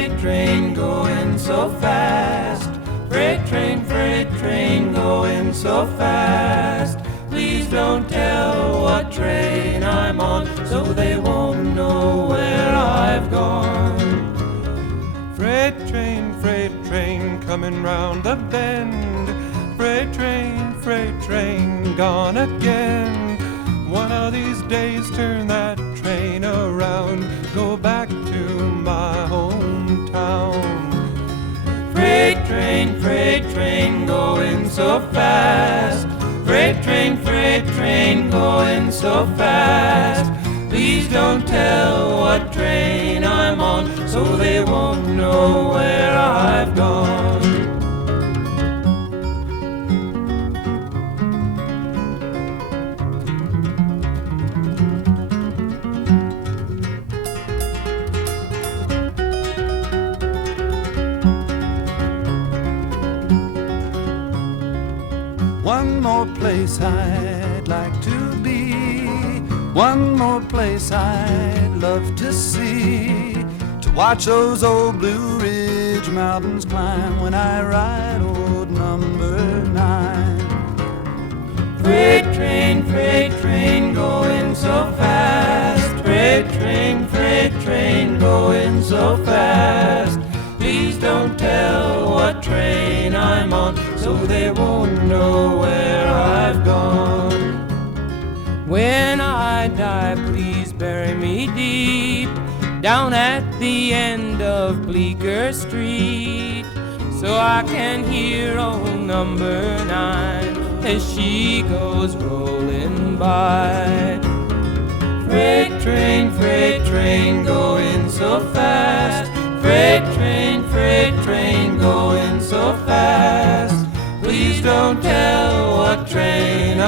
freight train going so fast. Freight train going so fast. Please don't tell what train I'm on, so they won't know where I've gone. Freight train coming round the bend. Freight train gone again. One of these days turn that train around, go back to my hometown. Freight train going so fast. Freight train going so fast. Please don't tell what train I'm on, so they won't know where I've gone. One more place I'd like to be, one more place I'd love to see, to watch those old Blue Ridge mountains climb when I ride old number 9. Freight train going so fast. Freight train going so fast. Please don't tell what train I'm on, so they won't know where I've gone. When I die, please bury me deep, down at the end of Bleecker Street, so I can hear old number 9 as she goes rolling by. Freight train going so fast. Freight train going so fast. Please don't tell what train